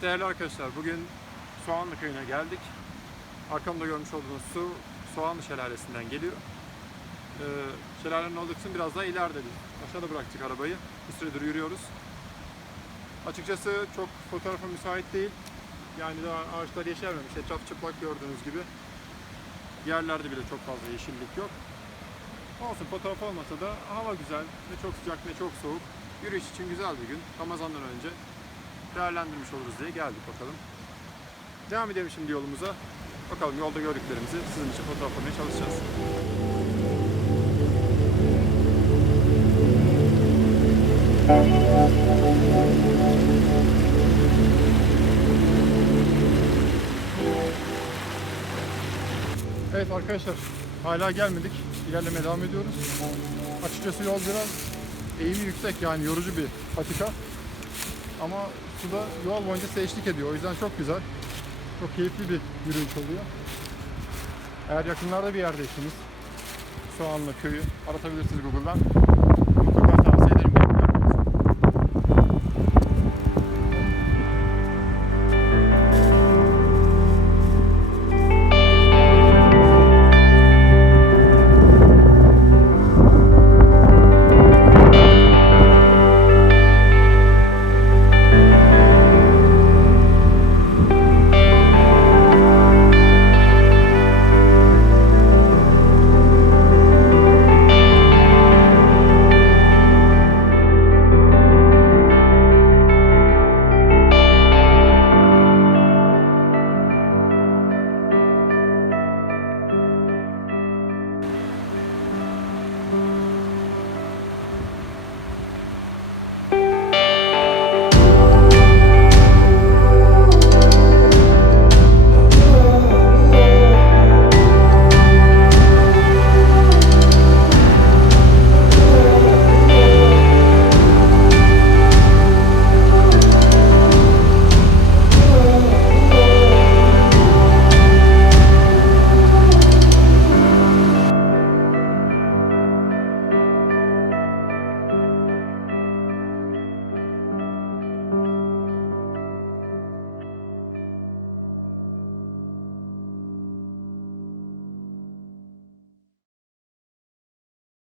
değerli arkadaşlar bugün Soğanlı köyüne geldik. Arkamda görmüş olduğunuz su Soğanlı şelalesinden geliyor. Ee, şelalenin olduğu biraz daha ileride. Biz Aşağıda bıraktık arabayı. Bir süredir yürüyoruz. Açıkçası çok fotoğrafa müsait değil. Yani daha ağaçlar yeşermemiş. Etraf çıplak gördüğünüz gibi. Yerlerde bile çok fazla yeşillik yok. Olsun fotoğraf olmasa da hava güzel. Ne çok sıcak ne çok soğuk. Yürüyüş için güzel bir gün. Ramazan'dan önce değerlendirmiş oluruz diye geldik bakalım. Devam edelim şimdi yolumuza. Bakalım yolda gördüklerimizi sizin için fotoğraflamaya çalışacağız. Evet arkadaşlar hala gelmedik. İlerlemeye devam ediyoruz. Açıkçası yol biraz eğimi yüksek yani yorucu bir patika. Ama suda yol boyunca seçlik ediyor. O yüzden çok güzel. Çok keyifli bir yürüyüş oluyor. Eğer yakınlarda bir yerdeyseniz Soğanlı köyü aratabilirsiniz Google'dan.